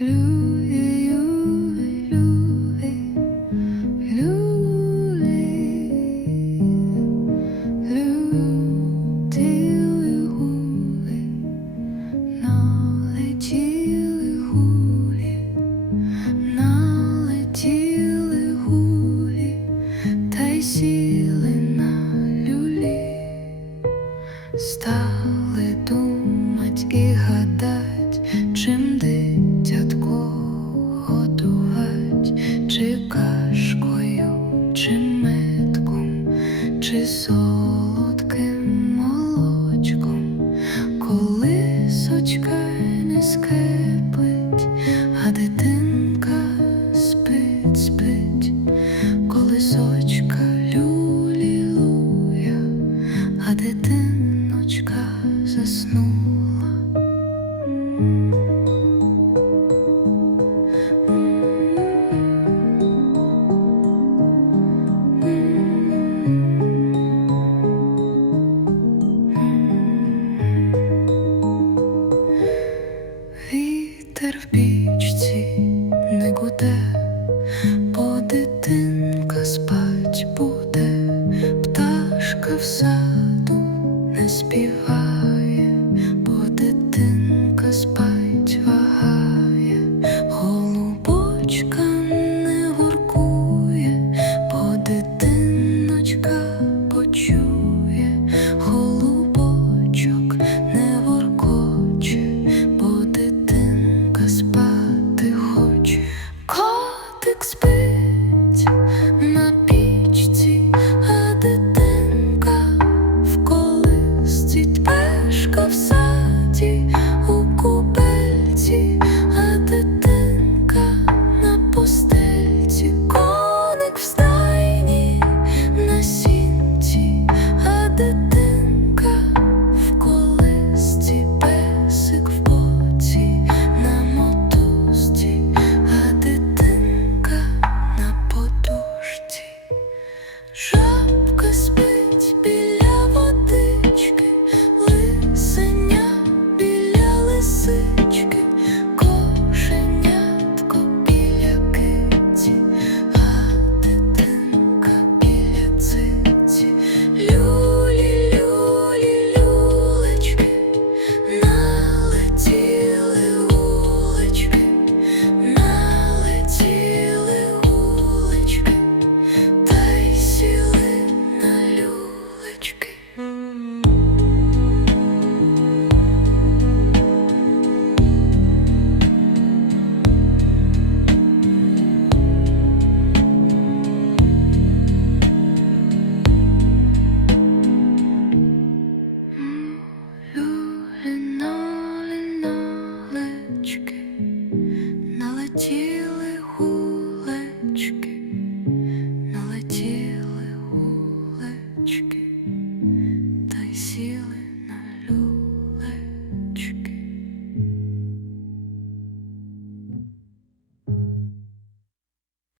Blue. кашкою, чи метком, чи солодким молочком, коли сочка не скепить, а дитинка спить, спить, коли сочка люлілує, а дитинка. Терпічці не гуде, бо дитинка спать буде, пташка в саду Show